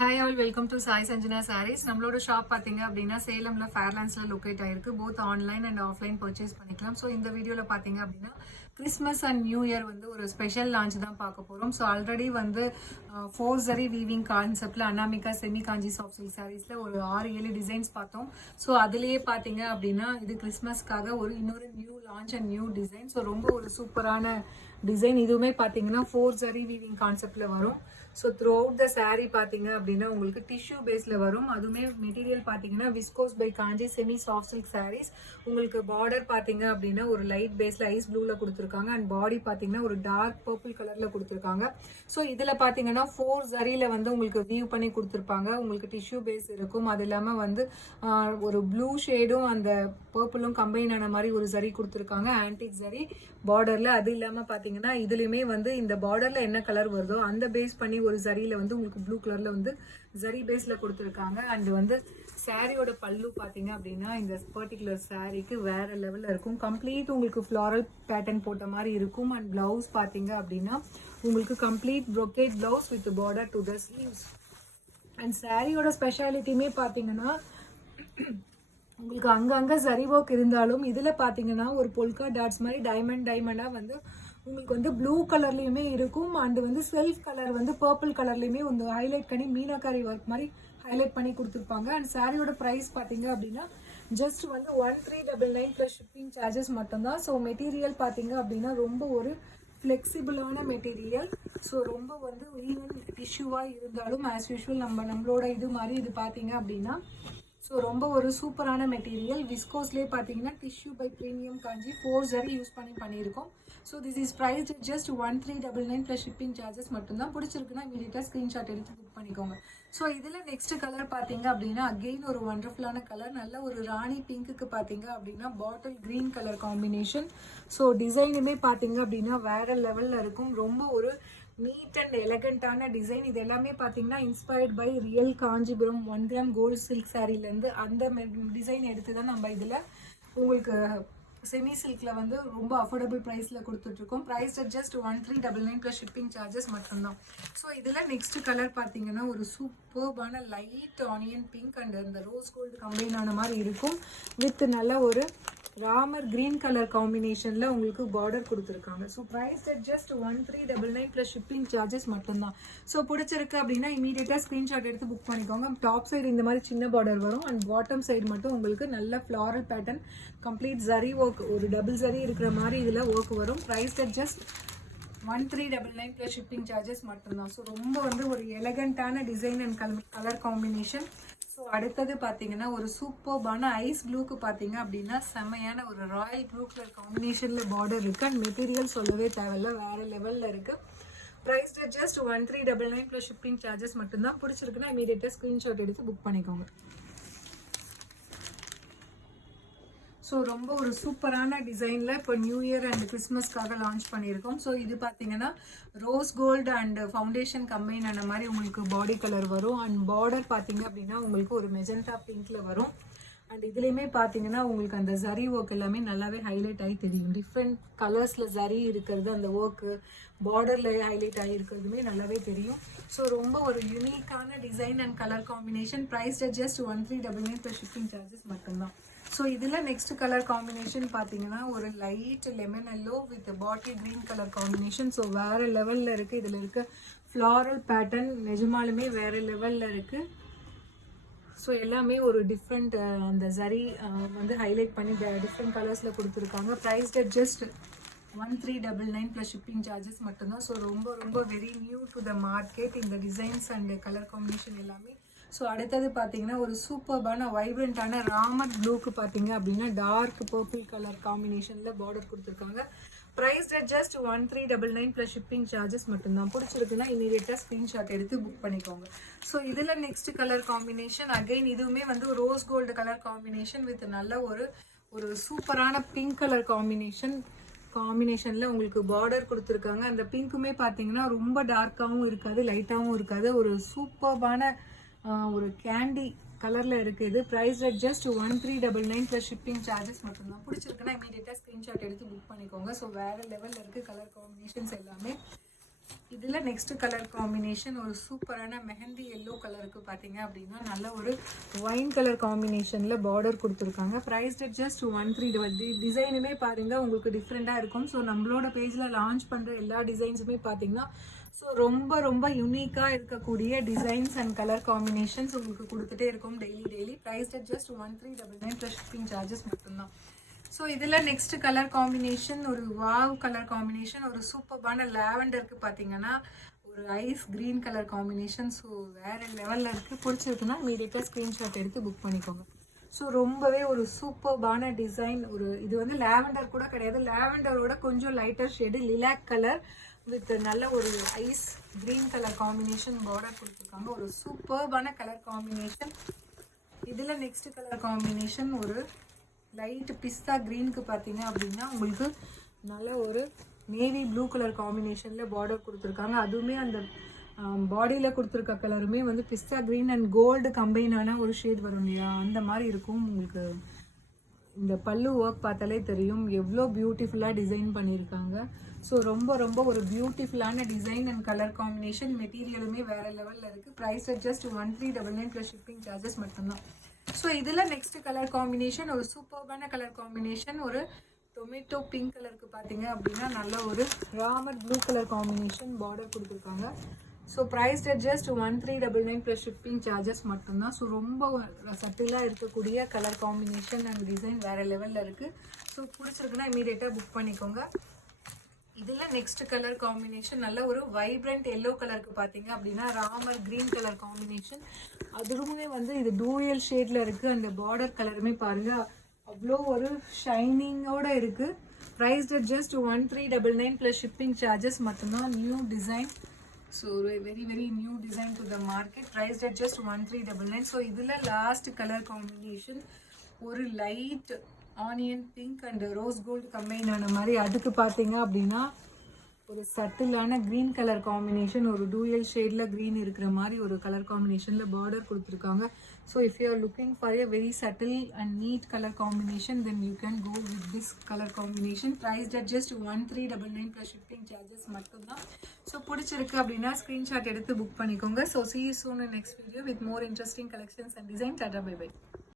Hi all, welcome to Sai Sanjana sarees. நம்மளோட shop பார்த்தீங்க அப்படின்னா சேலம்ல ஃபேர்லாண்ட்ஸ்ல லொக்கேட் ஆயிருக்கு. Both online and offline purchase பண்ணிக்கலாம். ஸோ இந்த வீடியோவில் பார்த்தீங்க அப்படின்னா கிறிஸ்மஸ் அண்ட் நியூ இயர் வந்து ஒரு ஸ்பெஷல் லான்ச் தான் பார்க்க போகிறோம். ஸோ ஆல்ரெடி வந்து 4 ஜரி வீவிங் கான்செப்டில் அனாமிகா செமி காஞ்சி சாஃப்ட் சில்க் சாரீஸில் ஒரு 6-7 டிசைன்ஸ் பார்த்தோம். ஸோ அதுலேயே பார்த்தீங்க அப்படின்னா இது கிறிஸ்மஸ்க்காக இன்னொரு new launch and new design. So ரொம்ப ஒரு சூப்பரான டிசைன். இதுவுமே பார்த்தீங்கன்னா 4 ஜரி வீவிங் கான்செப்டில் வரும். So throughout the saree பார்த்தீங்க அப்படின்னா உங்களுக்கு டிஷ்யூ பேஸில் வரும். அதுவுமே மெட்டீரியல் பார்த்தீங்கன்னா viscose by Kanchi semi soft silk sarees. உங்களுக்கு பார்டர் பார்த்தீங்க அப்படின்னா ஒரு லைட் பேஸில் ஐஸ் ப்ளூவில் கொடுத்துருக்காங்க. அண்ட் பாடி பார்த்தீங்கன்னா ஒரு டார்க் பர்பிள் கலரில் கொடுத்துருக்காங்க. ஸோ இதில் பார்த்தீங்கன்னா 4 ஜரியில் வந்து உங்களுக்கு வியூ பண்ணி கொடுத்துருப்பாங்க. உங்களுக்கு டிஷ்யூ பேஸ் இருக்கும். அது இல்லாமல் வந்து ஒரு ப்ளூ ஷேடும் அந்த பர்பிளும் கம்பைன் ஆன மாதிரி ஒரு ஜரி கொடுத்துருக்காங்க. ஆன்டிக் ஜரி பார்டரில். அது இல்லாமல் பார்த்தீங்கன்னா இதுலேயுமே வந்து இந்த பார்டரில் என்ன கலர் வருதோ அந்த பேஸ் பண்ணி ஒரு ஜரியில் வந்து உங்களுக்கு ப்ளூ கலரில் வந்து ஜரி பேஸில் கொடுத்துருக்காங்க. அண்ட் வந்து சாரியோட பல்லு பார்த்தீங்க அப்படின்னா இந்த பர்டிகுலர் சாரீக்கு வேற லெவலில் இருக்கும். கம்ப்ளீட் உங்களுக்கு ஃப்ளாரல் பேட்டர்ன் போட்ட மாதிரி இருக்கும். அண்ட் பிளவுஸ் பார்த்தீங்க அப்படின்னா உங்களுக்கு complete brocade blouse with border to the sleeves. And சாரியோட ஸ்பெஷாலிட்டியுமே பார்த்தீங்கன்னா உங்களுக்கு அங்கங்கே ஜரி ஒர்க் இருந்தாலும் இதில் பார்த்தீங்கன்னா ஒரு பொல்கா டாட்ஸ் மாதிரி டைமண்டாக வந்து உங்களுக்கு வந்து ப்ளூ கலர்லேயுமே இருக்கும். அண்டு வந்து செல்ஃப் கலர் வந்து பர்பிள் கலர்லேயுமே வந்து ஹைலைட் பண்ணி மீனாக்காரி ஒர்க் மாதிரி ஹைலைட் பண்ணி கொடுத்துருப்பாங்க. அண்ட் சாரியோட ப்ரைஸ் பார்த்தீங்க அப்படின்னா ஜஸ்ட் வந்து 1399 ப்ளஸ் ஷிப்பிங் சார்ஜஸ் மட்டும்தான். ஸோ மெட்டீரியல் பார்த்தீங்க அப்படின்னா ரொம்ப ஒரு ஃப்ளெக்சிபிளான மெட்டீரியல். ஸோ ரொம்ப வந்து ஈவன் டிஷ்யூவாக இருந்தாலும் ஆஸ் யூஷுவல் நம்மளோட இது மாதிரி இது பார்த்தீங்க அப்படின்னா ஸோ ரொம்ப ஒரு சூப்பரான மெட்டீரியல். விஸ்கோஸ்லேயே பார்த்தீங்கன்னா tissue by premium Kanchi 4 zari use பண்ணியிருக்கோம். So this is price just 1399 plus shipping charges மட்டும்தான். பிடிச்சிருக்குன்னா இமீடியட்டாக ஸ்க்ரீன்ஷாட் எடுத்து புக் பண்ணிக்கோங்க. ஸோ இதில் நெக்ஸ்ட் கலர் பார்த்தீங்க அப்படின்னா அகெயின் ஒரு ஒண்டர்ஃபுல்லான கலர். நல்ல ஒரு ராணி பிங்க்குக்கு பார்த்தீங்க அப்படின்னா bottle green colour combination. So டிசைனுமே பார்த்தீங்க அப்படின்னா வேற லெவலில் இருக்கும். ரொம்ப ஒரு நீட் அண்ட் எலகண்டான டிசைன். இது எல்லாமே பார்த்தீங்கன்னா inspired by real Kanchipuram 1 gram gold silk சாரீலேருந்து அந்த டிசைன் எடுத்து தான் நம்ம இதில் உங்களுக்கு செமி சில்கில் வந்து ரொம்ப அஃபோர்டபுள் ப்ரைஸில் கொடுத்துட்ருக்கோம். Price just 1399 plus shipping charges மட்டும்தான். ஸோ இதில் நெக்ஸ்ட் கலர் பார்த்தீங்கன்னா ஒரு சூப்பர்பான லைட் ஆனியன் பிங்க் அண்ட் அந்த ரோஸ் கோல்டு கம்பைன் ஆன மாதிரி இருக்கும். வித் நல்ல ஒரு ராமர் கிரீன் கலர் காம்பினேஷனில் உங்களுக்கு பார்டர் கொடுத்துருக்காங்க. So price just 1399 plus shipping charges மட்டும்தான். ஸோ பிடிச்சிருக்கு அப்படின்னா இமீடியட்டாக ஸ்க்ரீன்ஷாட் எடுத்து புக் பண்ணிக்கோங்க. டாப் சைடு இந்த மாதிரி சின்ன பார்டர் வரும். அண்ட் பாட்டம் சைடு மட்டும் உங்களுக்கு நல்ல floral pattern complete zari work ஒரு டபுள் ஜரி இருக்கிற மாதிரி இதில் ஒர்க் வரும். Price just 1399 plus shipping charges மட்டும்தான். ஸோ ரொம்ப வந்து ஒரு எலகண்டான design and colour combination. So அடுத்தது பார்த்தீங்கன்னா ஒரு சூப்பர்பான ஐஸ் ப்ளூக்கு பார்த்தீங்க அப்படின்னா செம்மையான ஒரு ராயல் ப்ளூ கலர் காம்பினேஷனில் பார்டர் இருக்குது. அண்ட் மெட்டீரியல் சொல்லவே தேவையில்ல, வேறு லெவலில் இருக்குது. Price just 1399 plus shipping charges மட்டும்தான். பிடிச்சிருக்குன்னா இமீடியட்டாக ஸ்க்ரீன்ஷாட் எடுத்து புக் பண்ணிக்கோங்க. ஸோ ரொம்ப ஒரு சூப்பரான டிசைனில் இப்போ நியூ இயர் அண்ட் கிறிஸ்மஸ்க்காக லான்ச் பண்ணியிருக்கோம். ஸோ இது பார்த்தீங்கன்னா rose gold and foundation combine ஆன மாதிரி உங்களுக்கு பாடி கலர் வரும். அண்ட் பார்டர் பார்த்தீங்க அப்படின்னா உங்களுக்கு ஒரு மெஜந்தா பிங்க்ல வரும். அண்ட் இதுலேயுமே பார்த்தீங்கன்னா உங்களுக்கு அந்த ஜரி ஒர்க் எல்லாமே நல்லாவே ஹைலைட் ஆகி தெரியும். டிஃப்ரெண்ட் கலர்ஸில் ஜரி இருக்கிறது அந்த ஒர்க்கு பார்டரில் ஹைலைட் ஆகி இருக்கிறதுமே நல்லாவே தெரியும். ஸோ ரொம்ப ஒரு யூனிக்கான design and colour combination. Price just 1399 plus shipping charges மட்டும்தான். ஸோ இதில் நெக்ஸ்ட் கலர் காம்பினேஷன் பார்த்தீங்கன்னா ஒரு light lemon yellow with bottle green colour combination. So வேறு லெவலில் இருக்குது. இதில் இருக்க ஃப்ளாரல் பேட்டர்ன் நிஜமாலுமே வேறு லெவலில் இருக்குது. ஸோ எல்லாமே ஒரு டிஃப்ரெண்ட் அந்த ஜரி வந்து ஹைலைட் பண்ணி டிஃப்ரெண்ட் கலர்ஸில் கொடுத்துருக்காங்க. Price just 1399 plus shipping charges மட்டும்தான். ஸோ ரொம்ப ரொம்ப very new to the market இந்த டிசைன்ஸ் அண்ட் கலர் காம்பினேஷன் எல்லாமே. ஸோ அடுத்தது பார்த்தீங்கன்னா ஒரு சூப்பர்பான வைப்ரண்ட்டான ராமர் ப்ளூக்கு பார்த்தீங்க அப்படின்னா டார்க் பர்பிள் கலர் காம்பினேஷனில் பார்டர் கொடுத்துருக்காங்க. Price just 1399 plus shipping charges மட்டும்தான். பிடிச்சிருக்குன்னா இமீடியட்டாக ஸ்க்ரீன்ஷாட் எடுத்து புக் பண்ணிக்கோங்க. ஸோ இதில் நெக்ஸ்ட் கலர் காம்பினேஷன் அகைன் இதுவுமே வந்து rose gold colour combination with நல்ல ஒரு சூப்பரான பிங்க் கலர் காம்பினேஷனில் உங்களுக்கு பார்டர் கொடுத்துருக்காங்க. அந்த பிங்க்குமே பார்த்தீங்கன்னா ரொம்ப டார்க்காகவும் இருக்காது, லைட்டாகவும் இருக்காது. ஒரு சூப்பர்பான ஒரு கேண்டி கலரில் இருக்குது. Price just 1399 plus shipping charges மட்டும்தான். பிடிச்சிருக்குன்னா இமீடியட்டாக ஸ்க்ரீன்ஷாட் எடுத்து புக் பண்ணிக்கோங்க. ஸோ வேறு லெவலில் இருக்குது கலர் காம்பினேஷன்ஸ் எல்லாமே. இதில் நெக்ஸ்ட் கலர் காம்பினேஷன் ஒரு சூப்பரான மெஹந்தி எல்லோ கலருக்கு பார்த்தீங்க அப்படின்னா நல்ல ஒரு ஒயின் கலர் காம்பினேஷனில் பார்டர் கொடுத்துருக்காங்க. Price just 130. டிசைனுமே பாருங்கள் உங்களுக்கு டிஃப்ரெண்ட்டாக இருக்கும். ஸோ நம்மளோட பேஜில் லான்ச் பண்ணுற எல்லா டிசைன்ஸுமே பார்த்தீங்கன்னா ஸோ ரொம்ப ரொம்ப யூனிக்காக இருக்கக்கூடிய டிசைன்ஸ் அண்ட் கலர் காம்பினேஷன்ஸ் உங்களுக்கு கொடுத்துட்டே இருக்கும் daily. Price just 1399 plus shipping charges மட்டும்தான். ஸோ இதில் நெக்ஸ்ட் கலர் காம்பினேஷன் ஒரு வாவ் கலர் காம்பினேஷன் ஒரு சூப்பர்பான லாவெண்டருக்கு பார்த்தீங்கன்னா ஒரு ice green colour combination. So வேறு லெவலில் இருக்குது. பிடிச்சிருக்குன்னா இமீடியட்டாக ஸ்க்ரீன்ஷாட் எடுத்து புக் பண்ணிக்கோங்க. ஸோ ரொம்பவே ஒரு சூப்பர்பான டிசைன். ஒரு இது வந்து லாவெண்டர் கூட கிடையாது, லாவெண்டரோட கொஞ்சம் lighter shade lilac colour with நல்ல ஒரு ice green colour combination border கொடுத்துருக்காங்க. ஒரு சூப்பர்பான கலர் காம்பினேஷன். இதில் நெக்ஸ்ட் கலர் காம்பினேஷன் ஒரு லைட் பிஸ்தா க்ரீனுக்கு பார்த்தீங்க அப்படின்னா உங்களுக்கு நல்ல ஒரு நேவி ப்ளூ கலர் காம்பினேஷனில் பார்டர் கொடுத்துருக்காங்க. அதுவுமே அந்த பாடியில் கொடுத்துருக்க கலருமே வந்து பிஸ்தா க்ரீன் அண்ட் கோல்டு கம்பைனான ஒரு ஷேட் வரும் இல்லையா, அந்த மாதிரி இருக்கும். உங்களுக்கு இந்த பல்லு ஒர்க் பார்த்தாலே தெரியும் எவ்வளோ பியூட்டிஃபுல்லாக டிசைன் பண்ணியிருக்காங்க. ஸோ ரொம்ப ரொம்ப ஒரு பியூட்டிஃபுல்லான டிசைன் அண்ட் கலர் காம்பினேஷன். மெட்டீரியலுமே வேறு லெவலில் இருக்குது. Price just 1399 plus shipping charges மட்டும்தான். ஸோ இதில் நெக்ஸ்ட் கலர் காம்பினேஷன் ஒரு சூப்பர்பான கலர் காம்பினேஷன் ஒரு டொமேட்டோ பிங்க் கலருக்கு பார்த்தீங்க அப்படின்னா நல்ல ஒரு Ramar blue colour combination border கொடுத்துருக்காங்க. So price just 1399 plus shipping charges மட்டும்தான். ஸோ ரொம்ப சட்டிலாக இருக்கக்கூடிய கலர் காம்பினேஷன் அண்ட் டிசைன் வேறு லெவலில் இருக்குது. ஸோ பிடிச்சிருக்குன்னா இமீடியட்டாக புக் பண்ணிக்கோங்க. இதில் நெக்ஸ்ட் கலர் காம்பினேஷன் நல்ல ஒரு வைப்ரண்ட் எல்லோ கலருக்கு பார்த்தீங்க அப்படின்னா ராமர் க்ரீன் கலர் காம்பினேஷன். அதுவுமே வந்து இது டூயல் ஷேடில் இருக்குது. அந்த பார்டர் கலருமே பாருங்கள் அவ்வளோ ஒரு ஷைனிங்கோடு இருக்குது. Price just 1399 plus shipping charges மட்டும்தான். New design. So very very new design to the market. Price just 1399. So இதில் லாஸ்ட் கலர் காம்பினேஷன் ஒரு light onion pink and rose gold combine ஆன மாதிரி. அதுக்கு பார்த்தீங்க அப்படின்னா ஒரு சட்டிலான க்ரீன் கலர் காம்பினேஷன் ஒரு டூயல் ஷேடில் க்ரீன் இருக்கிற மாதிரி ஒரு கலர் காம்பினேஷனில் பார்டர் கொடுத்துருக்காங்க. So if you are looking for a very subtle and neat colour combination then you can go with this colour combination. Price just 1399 plus shipping charges மட்டும்தான். So பிடிச்சிருக்கு அப்படின்னா screenshot எடுத்து book பண்ணிக்கோங்க. So see you soon in next video with more interesting collections and design. Tata, bye bye.